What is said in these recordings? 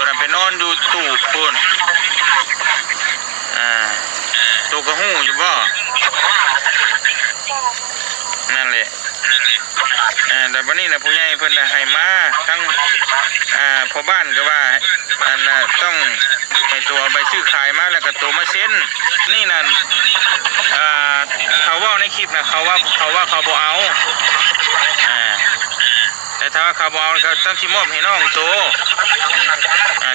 ตัวนั้นไปนอนอยู่ตู้พุ่นตัวกระหู้อยู่บ่นั่นแหละแต่วันนี้นะผู้ใหญ่เพิ่นให้มาทั้งพ่อบ้านก็ว่าอันต้องให้ตัวใบซื้อขายมาแล้วก็ตัวมาเซ็นนี่นั่นเขาว่าในคลิปนะเขาว่าเขาบ่เอาแต่ถ้าว่าเขาบ่เอาก็ต้องสิมอบให้น้องโต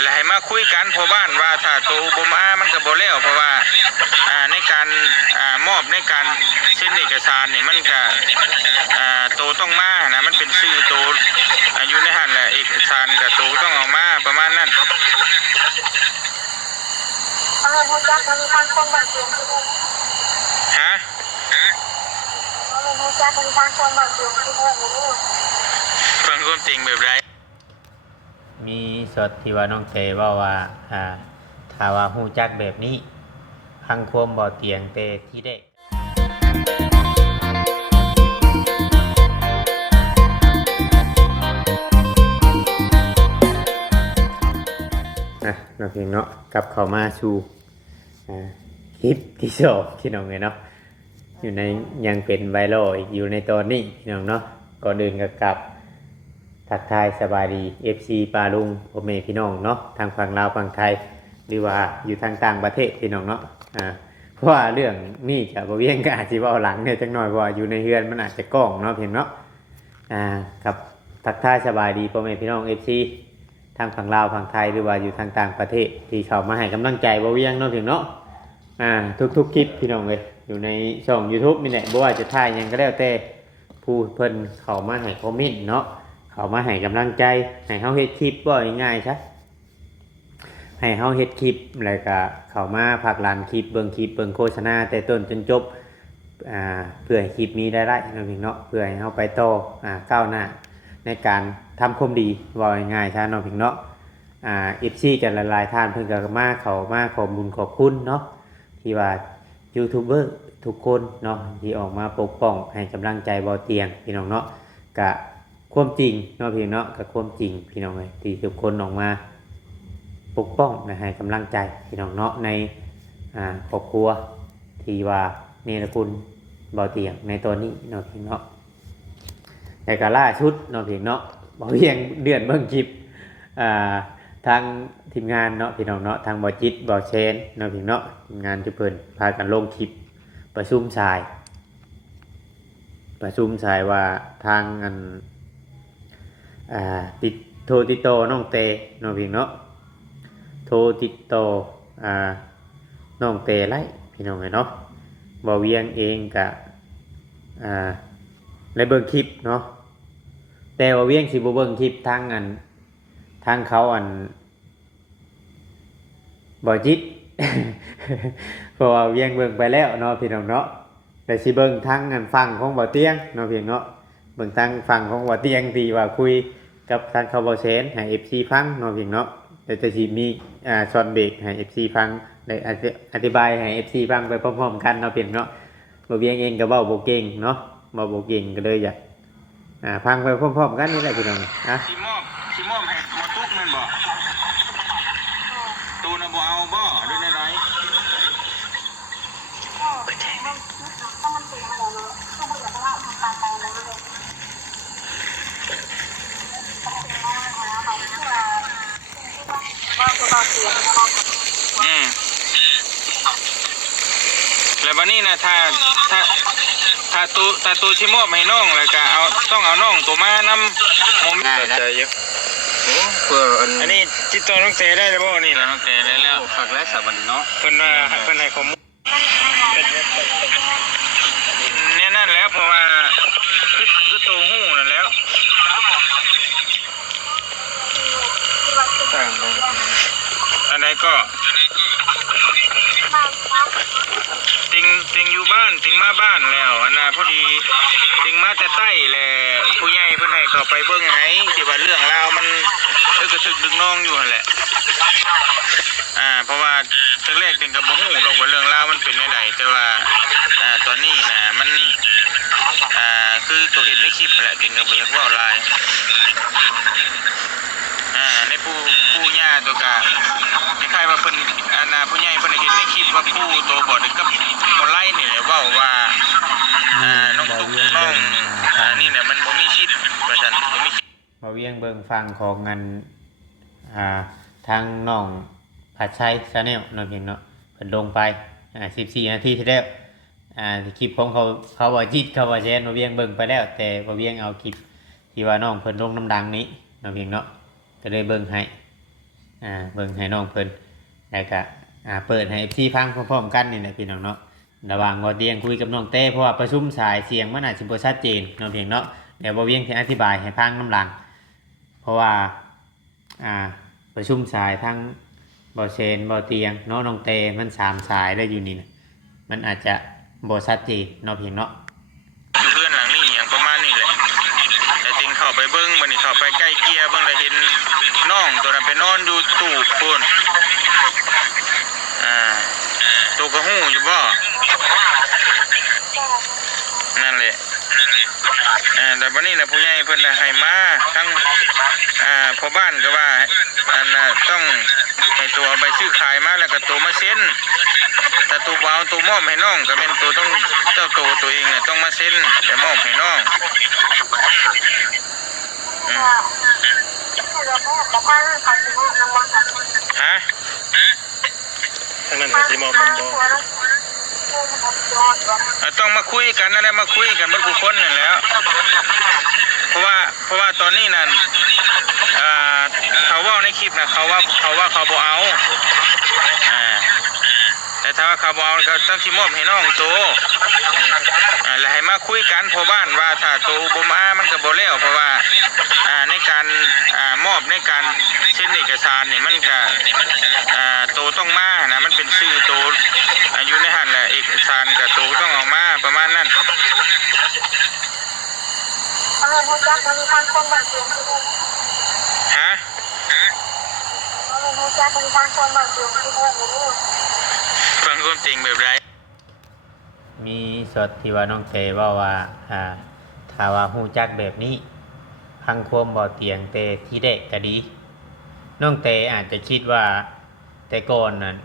แล้วให้มาคุยกันพ่อบ้านว่าถ้าโตบ่มามันก็บ่แล้วเพราะว่าในการมอบในการเซ็นเอกสารนี่มันก็โตต้องมานะมันเป็นชื่อโตอยู่ในหั่นแหละเอกสารก็โตต้องออกมาประมาณนั้นฮะฟังความจริงแบบไรมีสดที่ว่าน้องเตว่าถ้าว่าฮู้จักแบบนี้พังความบ่เตียงเตที่ได้เราเพียงเนาะกลับเข้ามาชูคลิปที่สองพี่น้องเลยเนาะอยู่ในยังเป็นไวรัลอยู่ในตอนนี้พี่น้องเนาะก่อนอื่นก็กลับทักทายสบายดี FC ปาลุงพ่อแม่พี่น้องเนาะทางฝั่งลาวฝั่งไทยหรือว่าอยู่ทางต่างประเทศพี่น้องเนาะเพราะว่าเรื่องนี้จะบ่เวียงก็อาจจะว่าหลังเนี่ยจังหน่อยเพราะว่าอยู่ในเฮือนมันอาจจะกล้องเนาะเพียงเนาะครับทักทายสบายดีพ่อแม่พี่น้อง FCทางฝั่งลาวฝั่งไทยหรือว่าอยู่ทางต่างประเทศที่เข้ามาให้กำลังใจบ่เวียงเนาะเพียงเนาะทุกคลิปพี่น้องเลยอยู่ในช่อง YouTube นี่แหละบ่ว่าจะถ่ายยังก็แล้วแต่ผู้เพิ่นเข้ามาให้คอมเมนต์เนาะเข้ามาให้กำลังใจให้เฮาเฮ็ดคลิปบ่ง่ายๆซะให้เฮาเฮ็ดคลิปแล้วก็เข้ามาพักหลังคลิปเบิ่งโฆษณาแต่ต้นจนจบเพื่อให้คลิปมีรายได้เนาะพี่เนาะเพื่อให้เฮาไปต่อก้าวหน้าในการทำความดีว่าง่ายๆซะเนาะพี่เนาะFC กันหลายๆท่านเพิ่นก็มาเข้ามาขอบคุณขอบคุณเนาะที่ว่ายูทูบเบอร์ทุกคนเนาะที่ออกมาปกป้องให้กำลังใจบ่เตียงพี่น้องเนาะกะความจริงเนาะพี่เนาะกับความจริงพี่น้องเลยที่ทุกคนออกมาปกป้องนะให้กำลังใจพี่น้องเนาะในครอบครัวที่ว่าเนรคุณบ่เตียงในตัวนี้เนาะพี่เนาะแต่ก็ล่าชุดเนาะพี่เนาะบ่เพียงเดือนเบิ่งคลิปทางทีมงานเนาะพี่น้องเนาะทางบ่จิตบ่เชนเนาะพี่เนาะทีมงานทุกเพิ่นพากันลงคลิปประชุมชายว่าทางติดโทรติดต่อน้องเตเนาะพี่เนาะโทรติดต่อน้องเตไล่พี่น้องเนาะบ่เวียงเองกะได้เบิ่งคลิปเนาะแต่ว่าเวียงสิบ่เบิ่งคลิปทางเขาบ่จิต เพราะว่าเวียงเบิ่งไปแล้วเนาะพี่น้องเนาะแต่สิเบิ่งทางฝั่งของบ่เตียงเนาะพี่น้องเนาะเบิ่งทางฝั่งของบ่เตียงที่ว่าคุยกับทางเขาบ่เซนให้ FC ฟังเนาะพี่น้องเนาะแต่จะสิมีช็อตเบรกให้ FC ฟังได้อธิบายให้ FC ฟังไปพร้อมๆกันเนาะพี่น้องเนาะบ่เวียงเองก็เว้าบ่เก่งเนาะบ่เก่งก็เลยอยากฟังไปพร้อมๆกันนี่แหละพี่น้องนะสิมอบให้หมอตุ๊กแม่นบ่ตูน่ะบ่เอาบ่ด้วยไหนแล้ววันนี้นะถ้าตูชิมอบให้น้องแล้วก็ต้องเอาน้องตัวมานำผมง่ายนะเพื่ออันนี้จิตตัวน้องเตะได้แล้วบ่นี่นะน้องเตะได้แล้วฝากและสวัสดีเนาะเพิ่นให้ข้อมูลเนี่ยนั่นแล้วเพราะว่าคือตัวหู้นั่นแล้วอันไหนก็ติงอยู่บ้านติงมาบ้านแล้วอันน่ะพอดีติงมาแต่ใต้แหละผู้ใหญ่เพิ่นให้เข้าไปเบิ่งให้ที่ว่าเรื่องราวมันกระทึกดึกน้องอยู่นั่นแหละเพราะว่าตอนแรกติงก็บ่ฮู้หรอกว่าเรื่องราวมันเป็นจังไดแต่ว่าตอนนี้น่ะมันคือตัวเห็นในคลิปแหละติงก็บ่อยากเว้าหลายในผู้ย่าตัวก็ พิ่นอาณาผู้ใหญ่เพิ่นเห็นในคลิปว่าผู้โตบ่ได้กับบ่ไล่นี่แหละเว้าว่าน้องตุ๊กน้องนี่เนี่ยมันบ่มีชิดว่าซั่นบ่มีบ่เวียงเบิ่งฟังของเงินทางน้องผัดชัย Channel เนาะเพียงเนาะเพิ่นลงไป14 นาทีที่แล้วคลิปของเขาว่าจิตเขาว่าแชร์บ่เวียงเบิ่งไปแล้วแต่บ่เวียงเอาคลิปที่ว่าน้องเพิ่นลงน้ำดังนี้เนาะเพียงเนาะก็เลยเบิ่งให้เบิ่งให้น้องเพิ่นแล้วก็เปิดให้พี่ฟังพร้อมๆกันนี่แหละพี่น้องเนาะระหว่างบ่เวียงคุยกับน้องเต้เพราะว่าประชุมสายเสียงมันอาจสิบ่ชัดเจนเนาะเพียงเนาะเดี๋ยวบ่เวียงสิอธิบายให้ฟังน้ำหลังเพราะว่าประชุมสายทั้งบ่เชนบ่เตียงเนาะน้องเต้มัน3สายได้อยู่นี่นะมันอาจจะบ่ชัดเจนเนาะเพียงเนาะอยู่เพื่อนหลังนี้อย่างประมาณนี้แหละแต่ติงเข้าไปเบิ้งมันนี่เข้าไปใกล้เกียร์เบิ้งเลยเห็นน้องตัวนั้นไปนอนอยู่ตู้ปูนตัวกระหู้อยู่บ่นั่นแหละแต่วันนี้นะผู้ใหญ่เพิ่นให้มาทั้งพ่อบ้านก็ว่าต้องให้ตัวเอาไปซื้อขายมาแล้วก็ตัวมาเซ็นแต่ตัวเอาตัวมอบให้น้องก็เป็นตัวต้องเจ้าตัวเองเนี่ยต้องมาเซ็นแต่มอบให้น้องฮะทางนั้นให้ที่มอบมันบ่ต้องมาคุยกันนั่นแหละมาคุยกันเมื่อกูคนนั่นแล้วเพราะว่าตอนนี้นั่นเขาว่าในคลิปนะเขาว่าเขาบ่เอาแต่ถ้าว่าเขาบ่เอาเขาต้องที่มอบให้น้องโตแล้วให้มาคุยกันพอบ้านว่าถ้าโตบ่มามันก็บ่แล้วเพราะว่าในการมอบในการเซ็นเอกสารนี่มันก็โตต้องมานะมันเป็นชื่อโตอยู่ในหันแหละเอกสารกับโตต้องออกมาประมาณนั้นฮะฟังความจริงแบบไรมีสดที่ว่าน้องเตว่าถ้าว่าฮู้จักแบบนี้พังความบ่เตียงเตที่เด็กก็ดีน้องเตอาจจะคิดว่าแต่ก่อนนั้น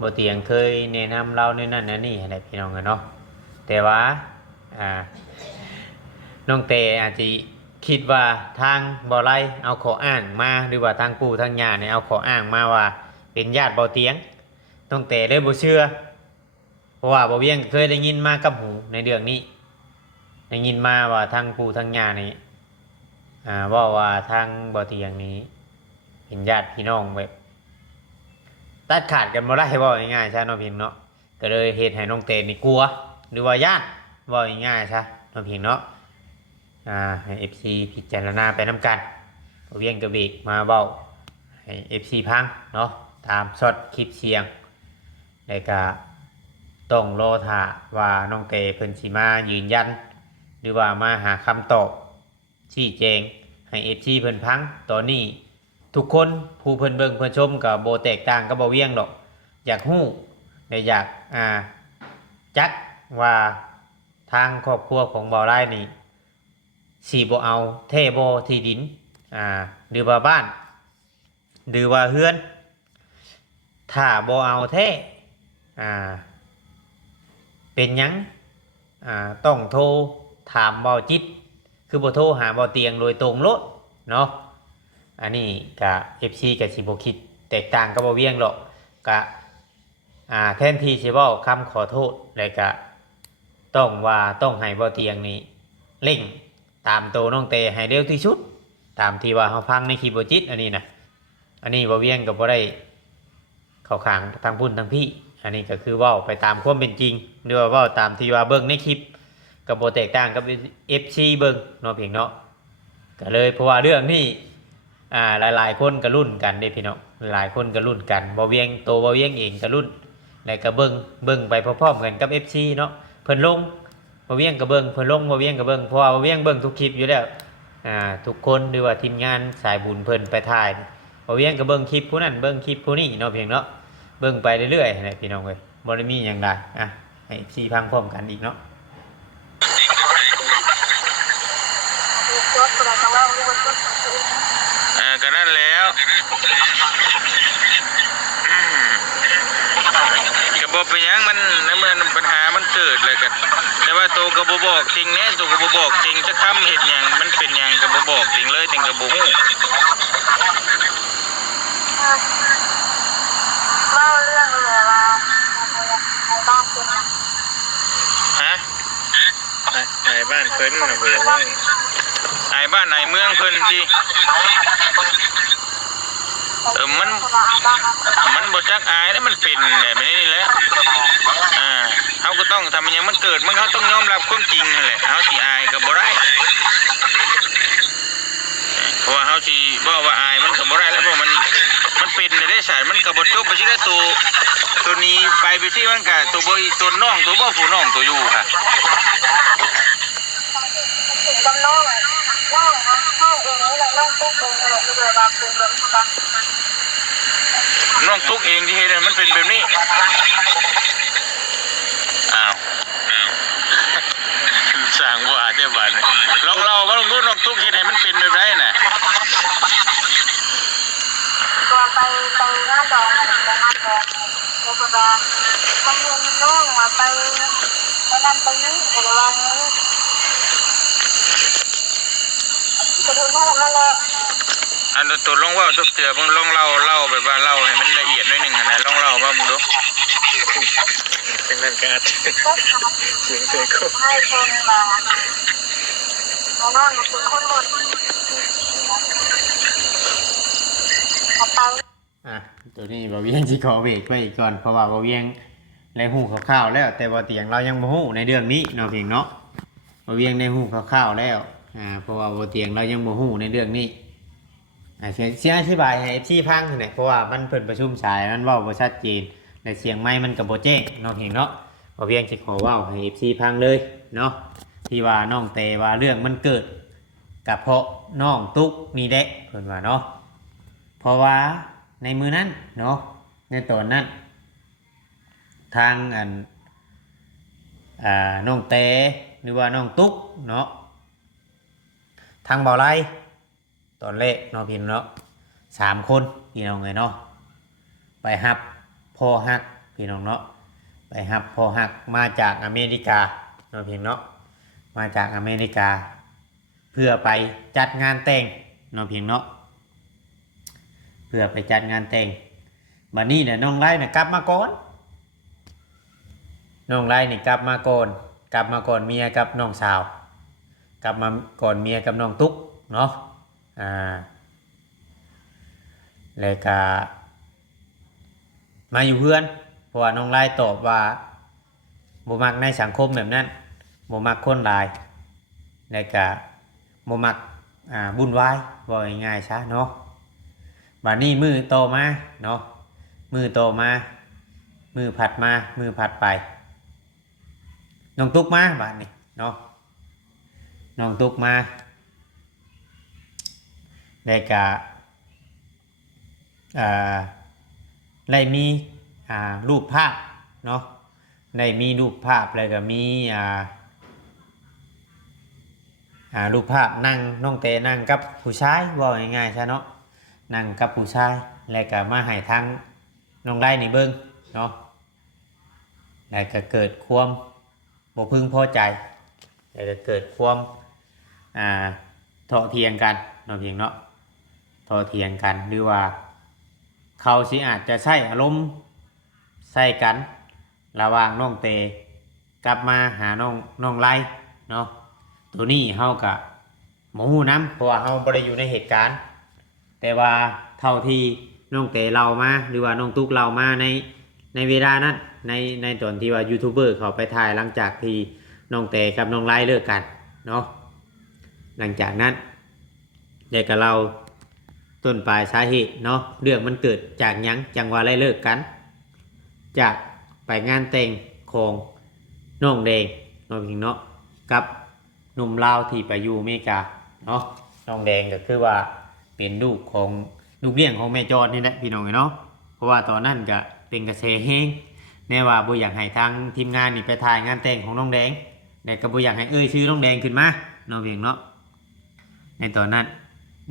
บ่เตียงเคยแนะนำเราในนั้นนะนี่อะไรพี่น้องกันเนาะแต่ว่าน้องเตอาจจะคิดว่าทางบ่ไล่เอาขออ้างมาหรือว่าทางปู่ทางย่าเนี่ยเอาขออ้างมาว่าเป็นญาติบ่เตียงน้องเตได้บ่เชื่อเพราะว่าบ่เวียงเคยได้ยินมากับหูในเรื่องนี้ได้ยินมาว่าทางปู่ทางย่านี่ว่าทางบ่เตียงนี้เป็นญาติพี่น้องแบบตัดขาดกันบ่ได้ว่าง่ายๆใช่น้องพิงเนาะก็เลยเหตุให้น้องเตนี่กลัวหรือว่าญาติว่าง่ายๆใช่น้องพิงเนาะให้ FC พิจารณาไปน้ำกันเวียงกระเบกมาเบ้าให้ FC พังเนาะตามช็อตคลิปเสียงแล้วก็ต้องรอท่าว่าน้องเตเพิ่นสิมายืนยันหรือว่ามาหาคำตอบชี้แจงให้ FC เพิ่นพังตอนนี้ทุกคนผู้เพิ่นเบิ่งเพิ่นชมกับโบแตกต่างกับบ่เวียงดอกอยากฮู้และอยากจักว่าทางครอบครัวของบ่าวไร่นี่สิบ่เอาเทบ่ที่ดินหรือว่าบ้านหรือว่าเฮือนถ้าบ่เอาแท้เป็นหยังต้องโทรถามบ่าวจิตคือบ่โทรหาบ่าวเตียงโดยตรงโลดเนาะอันนี้กับ FC กับสิบ่คิดแตกต่างกับบ่เวียงหรอกก็แทนที่สิเว้าคำขอโทษแล้วก็ต้องให้บ่เตียงนี้เร่งตามโตน้องเตให้เร็วที่สุดตามที่ว่าเฮาฟังในคลิปบ่จิตอันนี้นะอันนี้บ่เวียงก็บ่ได้เข้าข้างทางพุ่นทางพี่อันนี้ก็คือเว้าไปตามความเป็นจริงหรือว่าเว้าตามที่ว่าเบิ่งในคลิปก็บ่แตกต่างกับ FC เบิ่งเนาะเพียงเนาะก็เลยเพราะว่าเรื่องนี้หลายคนก็รุ่นกันเด้พี่น้องหลายคนก็รุ่นกันบ่เวียงโตบ่เวียงเองก็รุ่นแล้วก็เบิ่งไปพร้อมๆกันกับ FC เนาะเพิ่นลงบ่เวียงก็เบิ่งเพิ่นลงบ่เวียงก็เบิ่งเพราะว่าบ่เวียงเบิ่งทุกคลิปอยู่แล้วทุกคนหรือว่าทีมงานสายบุญเพิ่นไปถ่ายบ่เวียงก็เบิ่งคลิปผู้นั้นเบิ่งคลิปผู้นี้เนาะเพียงเนาะเบิ่งไปเรื่อยๆนะพี่น้องเอ้ยบ่ได้มีหยังใดให้ FC ฟังพร้อมกันอีกเนาะก็นั่นแล้ว เป็นหยังมันเมื่อปัญหามันเกิดเลยกันแต่ว่าโตก็บ่บอกจริงแน่โตก็บ่บอกจริงจะค้ำเฮ็ดหยังมันเป็นหยังก็บ่บอกจริงเลยถึงก็บ่ฮู้ เล่าเรื่องเลยว่าบ้านเป็น ฮะ ไอ้บ้านเพิ่นน่ะบ่อยากไว้ อายบ้านอายเมืองเพิ่นสิมันบ่จักอายแล้วมันเป็นแบบนี้แหละเฮาก็ต้องทำมันหยังมันเกิดมันเฮาต้องยอมรับความจริงนั่นแหละเฮาสิอายก็บ่ได้เพราะว่าเฮาสิบอกว่าอายมันก็บ่ได้แล้วเพราะมันเป็นได้สารมันก็บ่จบไปสิได้ตัวนี้ไปสิมันก็ตัวบ่ตัวน้องตัวบ่ผู้น้องตัวอยู่ค่ะ ถึงกับน้องน้องห้องเองนี่แหละน้องตุ๊กเองเลยเลยว่าเป็นแบบนี้ น้องตุ๊กเองที่เฮ็ดมันเป็นแบบนี้อ้าวสร้างบ่อาจจะบาดลองเล่าว่าลองดูน้องตุ๊กเฮ็ดให้มันเป็นแบบไรน่ะ ตัวไปงานดองไปงานดองแล้วก็ว่าทำเงินน้องมาไปนั่นไปนี่อะไรวะนี้จะดูว่าอะไร อันตัวลองว่าตัวเตือมึงลองเล่าแบบว่าเล่าให้มันละเอียดหน่อยหนึงนะลองเล่าว่ามึงดู จังนั้นก็อาจจะเสียงเตะก็ ให้คนมาน้องมาเป็นคนหมดไป ตัวนี้บ่เวียงสิขอเบรกไว้อีกก่อนเพราะว่าบ่เวียงได้ฮู้คร่าวๆแล้วแต่บ่เตียงเรายังบ่ฮู้ในเรื่องนี้เนาะเพียงเนาะบ่เวียงได้ฮู้คร่าวๆแล้วเพราะว่าบ่เตียงเรายังบ่ฮู้ในเรื่องนี้เสียอธิบายให้ FC ฟังหน่อยเพราะว่ามันเพิ่นประชุมสายมันเว้าบ่ชัดเจนและเสียงไมค์มันก็บ่แจ้งเนาะเพียงเนาะบ่เวียงสิขอเว้าให้ FC ฟังเลยเนาะที่ว่าน้องแต่ว่าเรื่องมันเกิดกับเพราะน้องตุ๊กนี่แหละเพิ่นว่าเนาะเพราะว่าในมือนั้นเนาะในตอนนั้นทางน้องเตหรือว่าน้องตุ๊กเนาะทางเบาไล่ตอนแรกเนาะพี่เนาะ3 คนพี่น้องเลยเนาะไปหับพ่อฮักพี่น้องเนาะไปหับพ่อฮักมาจากอเมริกาเนาะพี่เนาะมาจากอเมริกาเพื่อไปจัดงานแต่งเนาะพี่เนาะเพื่อไปจัดงานแต่งบัดนี้เนี่ยน้องไล่เนี่ยกลับมาก่อนน้องไล่นี่กลับมาก่อนเมียกับน้องสาวกลับมาก่อนเมียกับน้องตุ๊กเนาะแล้วก็มาอยู่เพื่อนเพราะว่าน้องไล่ตอบว่าบ่มักในสังคมแบบนั้นบ่มักคนหลายแล้วก็บ่มักวุ่นวายว่าง่ายๆซะเนาะบัดนี้มือโตมาเนาะมือโตมามือผัดมามือผัดไปน้องตุ๊กมาบัดนี้เนาะน้องตุ๊กมาได้กะได้มีรูปภาพเนาะได้มีรูปภาพแล้วก็มีรูปภาพนั่งน้องเตนั่งกับผู้ชายว่าง่ายๆใช่เนาะนั่งกับผู้ชายแล้วก็มาให้ทางน้องไล่นี่เบิ่งเนาะแล้วก็เกิดความบ่พึงพอใจแล้วก็เกิดความเถาะเถียงกันเนาะเพียงเนาะเถาะเถียงกันหรือว่าเขาสิอาจจะใช้อารมณ์ใส่กันระหว่างน้องเตกลับมาหาน้องไล่เนาะตัวนี้เฮาก็บ่ฮู้นำเพราะว่าเฮาบ่ได้อยู่ในเหตุการณ์แต่ว่าเท่าที่น้องเตเล่ามาหรือว่าน้องตุ๊กเล่ามาในเวลานั้นในตอนที่ว่ายูทูบเบอร์เขาไปถ่ายหลังจากที่น้องเตกับน้องไล่เลิกกันเนาะหลังจากนั้นเด็กกับเราต้นปลายสาเหตุเนาะเรื่องมันเกิดจากหยังจังว่าไล่เลิกกันจากไปงานแต่งของน้องแดงน้องพิงเนาะกับหนุ่มลาวที่ไปอยู่อเมริกาเนาะน้องแดงก็คือว่าเป็นลูกเลี้ยงของแม่จอดนี่แหละพี่น้องเนาะเพราะว่าตอนนั้นก็เป็นกระแสแห้งแน่ว่าบ่อยากให้ทางทีมงานนี่ไปถ่ายงานแต่งของน้องแดงแต่ก็บ่อยากให้ชื่อน้องแดงขึ้นมาน้องเพียงเนาะในตอนนั้น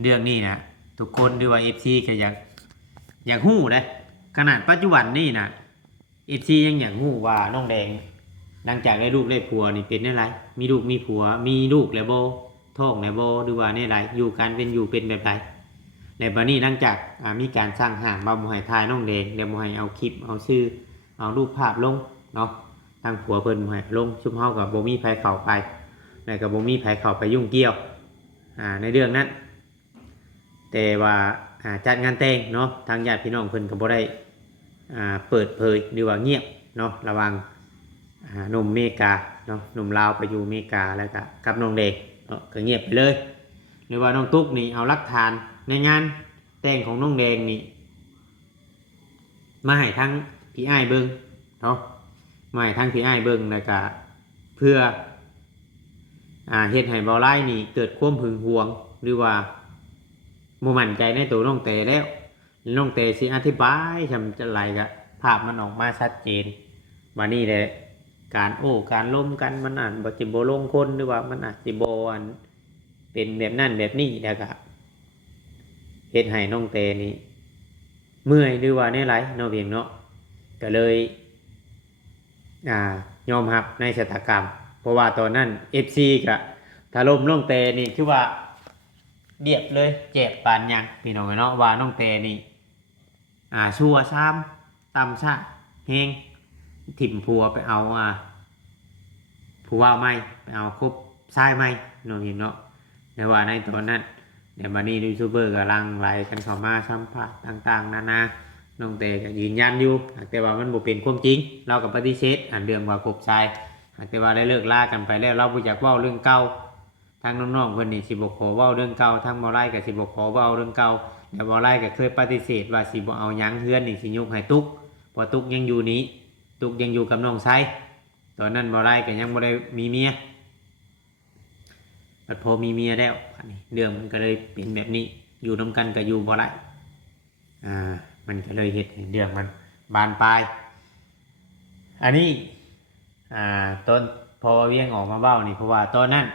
เรื่องนี้นะทุกคนหรือว่า FC ก็อยากฮู้เลยขนาดปัจจุบันนี่นะ FC ยังอยากรู้ว่าน้องแดงหลังจากได้ลูกได้ผัวนี่เป็นอะไรมีลูกมีผัวมีลูกแล้วบ่ท้องแล้วบ่หรือว่าแนวใดอยู่กันเป็นอยู่เป็นแบบใดแล้วบัดนี้หลังจากมีการสร้างห้างบ่บ่ให้ถ่ายน้องแดงแล้วบ่ให้เอาคลิปเอาชื่อเอารูปภาพลงเนาะทางผัวเพิ่นบ่ให้ลงชุมเฮาก็บ่มีไผเข้าไปแล้วก็บ่มีไผเข้าไปยุ่งเกี่ยวในเรื่องนั้นแต่ว่าจัดงานแต่งเนาะทางญาติพี่น้องเพิ่นก็บ่ได้เปิดเผยหรือว่าเงียบเนาะระวังหนุ่มเมกาเนาะหนุ่มลาวไปอยู่เมกาแล้วก็กับน้องเด็กเนาะก็เงียบไปเลยหรือว่าน้องตุ๊กนี่เอาหลักฐานในงานแต่งของน้องแดงนี่มาให้ทั้งพี่อ้ายเบิ่งเนาะมาให้ทั้งพี่อ้ายเบิ่งแล้วก็เพื่อเฮ็ดให้เบาไล่นี่เกิดความหึงหวงหรือว่าบ่มั่นใจในตัวน้องเตแล้วน้องเตสิอธิบายจำจะไรก็ภาพมันออกมาชัดเจนว่านี่แหละการการล้มกันมันอาจบ่จิบ่ลงคนหรือว่ามันอาจสิบ่เป็นแบบนั้นแบบนี้แล้วก็เฮ็ดให้น้องเตนี่เมื่อยหรือว่าแนวไรเนาะเพียงเนาะก็เลยยอมรับในชะตากรรมเพราะว่าตอนนั้น FC ก็ถล่มน้องเตนี่คือว่าเรียบเลยเจ็บปานยังพี่น้องเนาะว่าน้องเตนี่ชั่วซ้ำตำซะเฮงถิ่มผัวไปเอาผัวไม่ไปเอาคบชายไม่น้องเห็นเนาะแต่ว่าในตอนนั้นเดี๋ยวมานี่ยูทูบเบอร์กำลังไล่กันเข้ามาสัมภาษณ์ต่างๆนานาน้องเตก็ยืนยันอยู่แต่ว่ามันบ่เป็นความจริงเรากับปฏิเสธเรื่องว่าคบชายแต่ว่าได้เลิกลากันไปแล้วเราบ่อยากเว้าเรื่องเก่าทางน้องๆเพิ่นนี่สิบ่ขอเว้าเรื่องเก่าทางบ่ไล่ก็สิบ่ขอเว้าเรื่องเก่าแต่บ่ไล่ก็เคยปฏิเสธว่าสิบ่เอาหยังเฮือนนี่สิยกให้ตุ๊กเพราะตุ๊กยังอยู่นี้ตุ๊กยังอยู่กับน้องชายตอนนั้นบ่ไล่ก็ยังบ่ได้มีเมียแต่พอมีเมียแล้วเรื่องมันก็เลยเป็นแบบนี้อยู่นํกันก็อยู่บ่ได้มันก็เลยเฮ็ดให้เรื่องมันบานปลายอันนี้ตอนพอเวียงออกมาเบ้านี่เพราะว่าตอนนั้น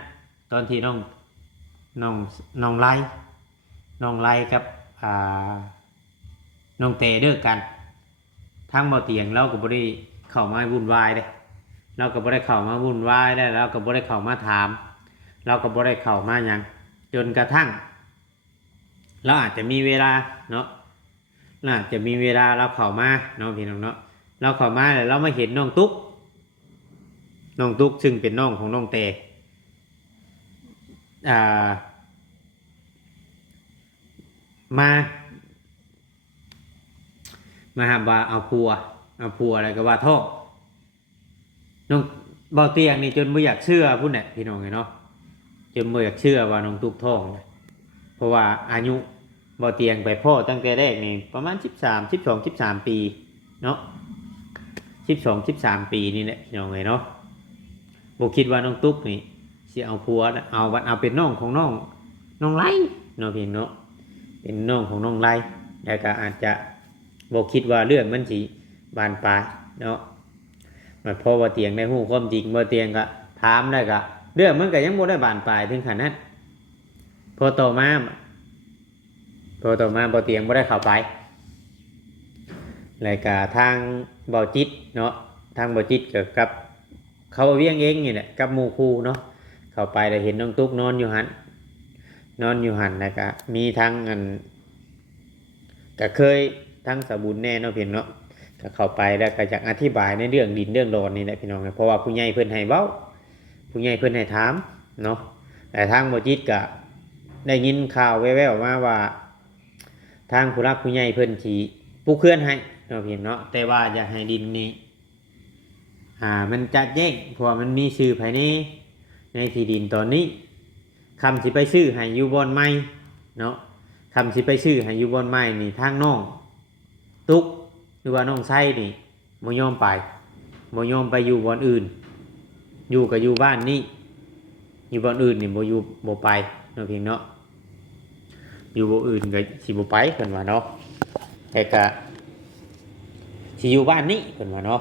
ตอนที่น้องไล่กับน้องเตเด้อกันทางเบาเตียงเราก็บ่ได้เข้ามาวุ่นวายเด้เราก็บ่ได้เข้ามาวุ่นวายได้เราก็บ่ได้เข้ามาถามเราก็บ่ได้เข้ามาหยังจนกระทั่งเราอาจจะมีเวลาเนาะเราอาจจะมีเวลาเราเข้ามาเนาะพี่น้องเนาะเราเข้ามาแล้วเรามาเห็นน้องตุ๊กซึ่งเป็นน้องของน้องเตมาหาว่าเอาผัวอะไรก็ว่าท้องน้องเบาเตียงนี่จนไม่อยากเชื่อพุ่นเนี่ยพี่น้องเนาะจนไม่อยากเชื่อว่าน้องตุ๊กท้องเพราะว่าอายุเบาเตียงไปพ่อตั้งแต่แรกนี่ประมาณ13 ปีเนาะ13 ปีนี่แหละพี่น้องเนาะบ่คิดว่าน้องตุ๊กนี่สิเอาผัวเอาเป็นน้องของน้องไล่เนาะพี่เนาะเป็นน้องของน้องไล่แล้วก็อาจจะบ่คิดว่าเรื่องมันสิบานปลายเนาะพอว่าเตียงได้ฮู้ความจริงบ่เตียงก็ถามได้ก็เรื่องมันก็ยังบ่ได้บานปลายถึงขนาดนั้นพอต่อมาบ่เตียงบ่ได้เข้าไปแล้วก็ทางเบาจิตเนาะทางเบาจิตกับเขาเวียงเองนี่แหละกับหมู่คู่เนาะเข้าไปได้เห็นน้องตุ๊กนอนอยู่หันแล้วก็มีทั้งก็เคยทั้งสบุญแน่เนาะเพียงเนาะก็เข้าไปแล้วก็อยากอธิบายในเรื่องดินเรื่องดอนนี่แหละพี่น้องเพราะว่าผู้ใหญ่เพิ่นให้เว้าผู้ใหญ่เพิ่นให้ถามเนาะแต่ทางบ่จิตก็ได้ยินข่าวแว่วๆมาว่าทางผู้รักผู้ใหญ่เพิ่นสิปลูกเขื่อนให้เนาะเพียงเนาะแต่ว่าอยากให้ดินนี้มันจะแจ้งเพราะมันมีชื่อภายในที่ดินตอนนี้คำสิไปซื้อให้อยู่บอนไม้เนาะคำสิไปซื้อให้อยู่บอนไม้นี่ทางน้องตุ๊กหรือว่าน้องไส้นี่บ่ยอมไปอยู่บอนอื่นอยู่กับอยู่บ้านนี่อยู่บอนอื่นนี่บ่ไปเนาะเพียงเนาะอยู่บ่อื่นก็สิบ่ไปเพิ่นว่าเนาะแต่ก็สิอยู่บ้านนี้เพิ่นว่าเนาะ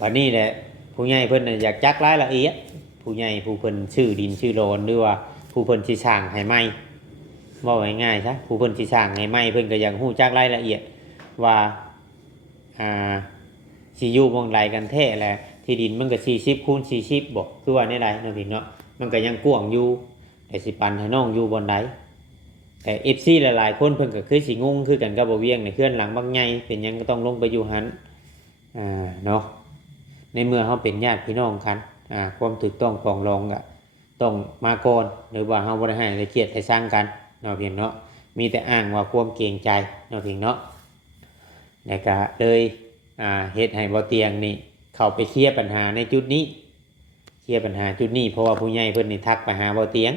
บัดนี้แหละผู้ใหญ่เพิ่นอยากจักรายละเอียดผู้ใหญ่ผู้เพิ่นชื่อดินชื่อโลนหรือว่าผู้เพิ่นสิสร้างให้ใหม่เว้าง่ายๆซะผู้เพิ่นสิสร้างให้ใหม่เพิ่นก็อยากฮู้จักรายละเอียดว่า สิอยู่หม่องใดกันแท้แหละที่ดินมันก็40คูณ40บ่คือว่าในใดเนาะพี่เนาะมันก็ยังกว้างอยู่แต่สิปันให้น้องอยู่บ่อนใดแต่ FC หลายๆคนเพิ่นก็คือสิงงคือกันกับบ่เวียงในเฮือนหลังบักใหญ่เป็นหยังก็ต้องลงไปอยู่หันเนาะในเมื่อเฮาเป็นญาติพี่น้องกันความถูกต้องปรองรองก็ต้องมาก่อนหรือว่าเฮาบ่ได้ให้ได้เกียรติให้สร้างกันเนาะพี่เนาะมีแต่อ้างว่าความเกรงใจเนาะพี่เนาะแล้วก็เลยเฮ็ดให้บ่เตียงนี่เข้าไปเคลียร์ปัญหาในจุดนี้เคลียร์ปัญหาจุดนี้เพราะว่าผู้ใหญ่เพิ่นนี่ทักไปหาบ่เตียง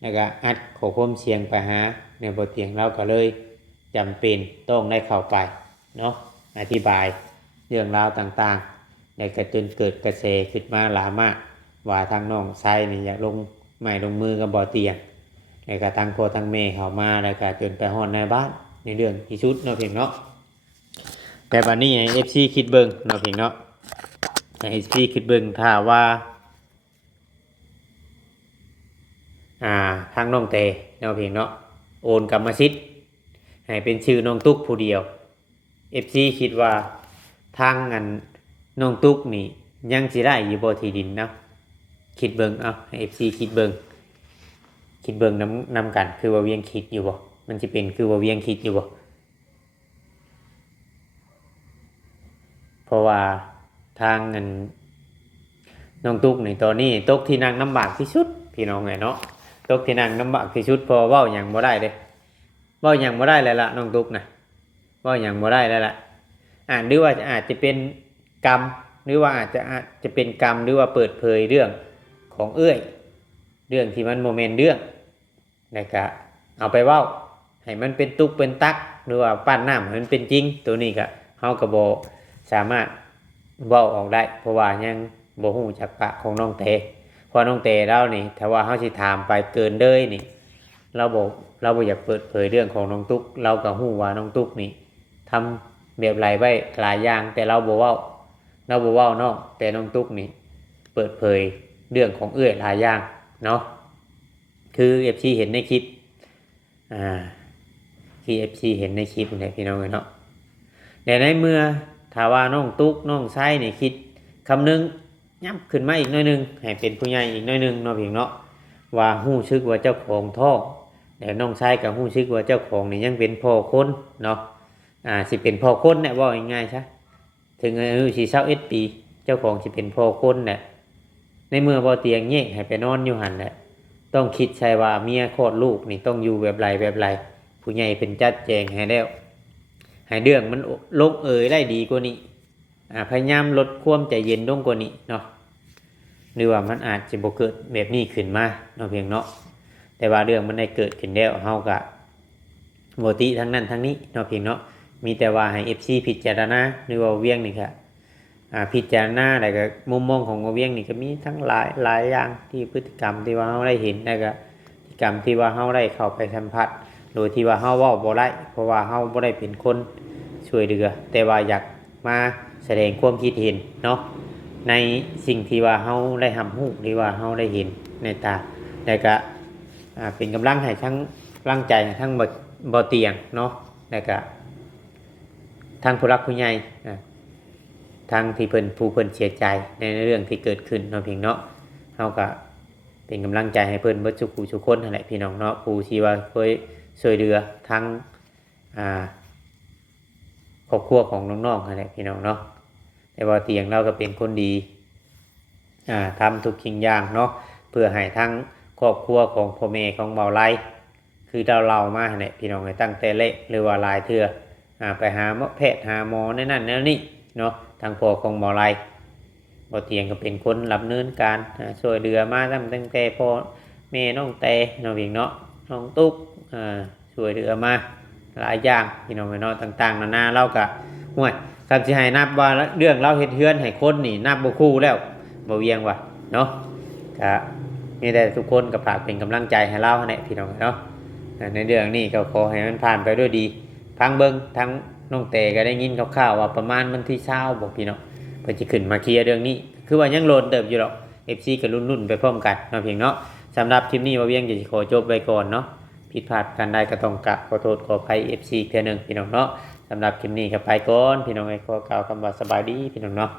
แล้วก็อัดข้อความเสียงไปหาในบ่เตียงเราก็เลยจำเป็นต้องได้เข้าไปเนาะอธิบายเรื่องราวต่างๆแล้วก็จนเกิดกระแสขึ้นมาหลายมากว่าทางน้องชายนี่อยากลงไม้ลงมือกับบ่เตียงแล้วก็ทางพ่อทางแม่เข้ามาแล้วก็จนไปฮอดในบ้านในเรื่องที่สุดเนาะเพียงเนาะแต่บัดนี้ให้ FC คิดเบิ่งเนาะเพียงเนาะให้ FC คิดเบิ่งถ้าว่าทางน้องเตเนาะเพียงเนาะโอนกรรมสิทธิ์ให้เป็นชื่อน้องตุ๊กผู้เดียว FC คิดว่าทางอันน้องตุ๊กนี่ยังสิได้อยู่บ่ที่ดินเนาะคิดเบิ่งเอาให้ FC คิดเบิ่งนำกันคือว่าเวียงคิดอยู่บ่มันสิเป็นคือว่าเวียงคิดอยู่บ่เพราะว่าทางอันน้องตุ๊กนี่ตอนนี้ตกที่นั่งลำบากที่สุดพี่น้องไงเนาะตกที่นั่งลำบากที่สุดเพอเว้าหยังบ่ได้เด้เว้าหยังบ่ได้แล้วล่ะน้องตุ๊กน่ะเว้าหยังบ่ได้แล้วล่ะหรือว่าอาจจะเป็นกรรมหรือว่าอาจจะเป็นกรรมหรือว่าเปิดเผยเรื่องของเรื่องที่มันโมเมนต์เรื่องแล้วก็เอาไปเว้าให้มันเป็นตุกเป็นตักหรือว่าปั้นน้ำให้มันเป็นจริงตัวนี้ก็เฮาก็บ่สามารถเว้าออกได้เพราะว่ายังบ่ฮู้จักปากของน้องเตเพราะน้องเตเรานี่ถ้าว่าเฮาสิถามไปเกินเลยนี่เราบ่อยากเปิดเผยเรื่องของน้องตุ๊กเราก็ฮู้ว่าน้องตุ๊กนี่ทำแบบไรไว้หลายอย่างแต่เราบ่เว้าเนาะแต่น้องตุ๊กนี่เปิดเผยเรื่องของหลายอย่างเนาะคือ FC เห็นในคลิปที่ FC เห็นในคลิปนี่พี่น้องเนาะแต่ในเมื่อถ้าว่าน้องตุ๊กน้องชายนี่คิดคำนึงย้ำขึ้นมาอีกหน่อยนึงให้เป็นผู้ใหญ่อีกหน่อยนึงเนาะพี่เนาะว่าฮู้ชึกว่าเจ้าของท้องแต่น้องชายก็ฮู้ชึกว่าเจ้าของนี่ยังเป็นพ่อคนเนาะสิเป็นพ่อคนเนี่ยว่าง่ายๆซะถึงอายุ41ปีเจ้าของสิเป็นพ่อคนเนี่ยในเมื่อบ่เตียงแยกให้ไปนอนอยู่หั่นแหละต้องคิดใช่ว่าเมียคลอดลูกนี่ต้องอยู่แบบไรผู้ใหญ่เป็นจัดแจงให้แล้วให้เรื่องมันลงได้ดีกว่านี้พยายามลดความใจเย็นลงกว่านี้เนาะหรือว่ามันอาจจะบ่เกิดแบบนี้ขึ้นมาเนาะเพียงเนาะแต่ว่าเรื่องมันได้เกิดขึ้นแล้วเฮาก็บ่ติทั้งนั้นทั้งนี้เนาะเพียงเนาะมีแต่ว่าให้ FC พิจารณาหรือว่าเวียงนี่ค่ะพิจารณาแล้วก็มุมมองของเวียงนี่ก็มีทั้งหลายอย่างที่พฤติกรรมที่ว่าเฮาได้เห็นแล้วก็พฤติกรรมที่ว่าเฮาได้เข้าไปสัมผัสโดยที่ว่าเฮาเว้าบ่ได้เพราะว่าเฮาบ่ได้เป็นคนช่วยเหลือแต่ว่าอยากมาแสดงความคิดเห็นเนาะในสิ่งที่ว่าเฮาได้รับรู้หรือว่าเฮาได้เห็นในตาแล้วก็เป็นกำลังให้ทั้งกำลังใจทั้งบ่เตียงเนาะแล้วก็ทางผู้รักผู้ใหญ่ทางที่เพิ่นเสียใจในเรื่องที่เกิดขึ้นเนาะพี่น้องเฮาก็เป็นกำลังใจให้เพิ่นเบิดทุกคนนั่นแหละพี่น้องเนาะผู้ที่ว่าเคยช่วยเหลือทั้งครอบครัวของน้องๆนั่นแหละพี่น้องเนาะแต่ว่าเตียงเราก็เป็นคนดีทำทุกสิ่งอย่างเนาะเพื่อให้ทั้งครอบครัวของพ่อแม่ของเบาไล่คือเรามาเนี่ยพี่น้องให้ตั้งแต่เละหรือว่าหลายเทื่อไปหาแพทย์หาหมอนั่นนี่เนาะทางพ่อของเบาไล่บ่เตียงก็เป็นคนรับเนินการช่วยเหลือมาตั้งแต่พ่อแม่น้องแต่น้องเพียงเนาะน้องตุ๊กช่วยเหลือมาหลายอย่างพี่น้องเนาะต่างๆนานาเราก็ห่วยครับสิให้นับว่าเรื่องเราเฮ็ดเฮือนให้คนนี่นับบ่คู่แล้วบ่เวียงว่ะเนาะก็มีแต่ทุกคนก็ฝากเป็นกำลังใจให้เราแหละพี่น้องเนาะในเรื่องนี้ก็ขอให้มันผ่านไปด้วยดีฟังเบิ่งทั้งน้องเตก็ได้ยินคร่าวๆว่าประมาณวันที่20บอกพี่น้องเพิ่นสิขึ้นมาเคลียร์เรื่องนี้คือว่ายังโลนเติบอยู่หรอก FC ก็รุ่นๆไปพร้อมกันเนาะพี่เนาะสำหรับคลิปนี้บ่เวียงจะขอจบไว้ก่อนเนาะผิดพลาดกันได้ก็ต้องกราบขอโทษขออภัย FC เทื่อนึงพี่น้องเนาะ สำหรับคลิปนี้ก็ไปก่อนพี่น้องเอ้ยขอกล่าวคำว่าสบายดีพี่น้องเนาะ